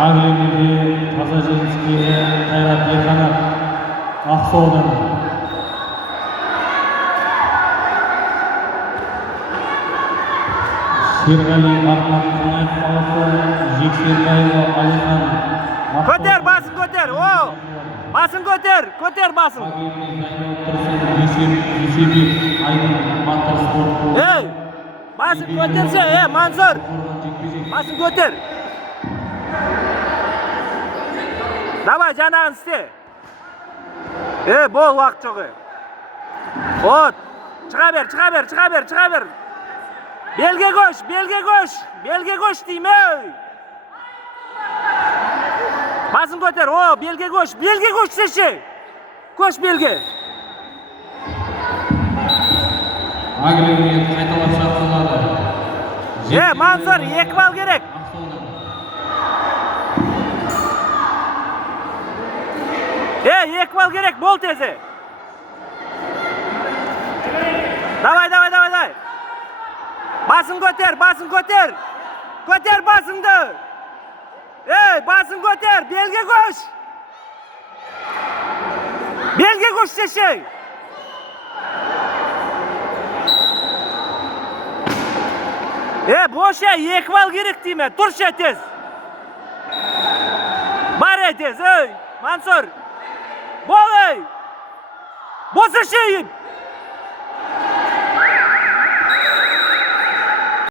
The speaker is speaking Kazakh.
Aglemede таза жеңіске Қайрат Ерқанат Ақсудан. Шерғали Ахмат Қонаев қаласы, Жексенбаева Алихан. Көтер, басын көтер, о! Басын көтер, көтер басын. Ей, басын көтерсе, Мансұр. Басын көтер. Давай, жанағын істе. Бол, уақыт жоқ. От, шыға бер. Белге көш дейм, Басын көтер, белге көш сеше. Көш белге. Агремет қайталап шақырылады. Мансұр, 2 балл керек. Екі бал керек, бол тезе. Давай. Басын көтер. Көтер басынды. Басын көтер, белге көш сеше. Бош, 2 бал керек дейме, тұршы тез. Бар тез, Мансұр. Бол, Босышы!